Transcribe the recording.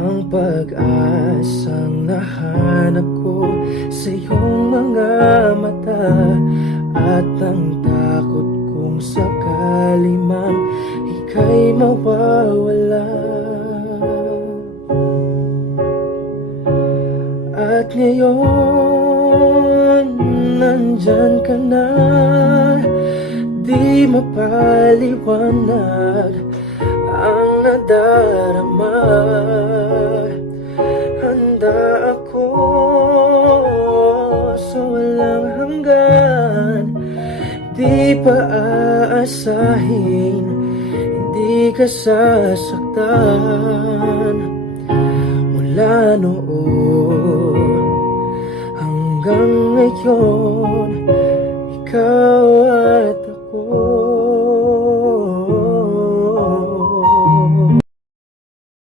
ang pag-asang nahanap ko sa iyong mga mata, at ang takot kung sakali mang ika'y mawawala. At ngayon, nandyan ka na, di mapaliwanag ang nadarama. Handa ako sa walang hanggan, di pa aasahin, hindi ka sasaktan. Mula noon hanggang ngayon, ikaw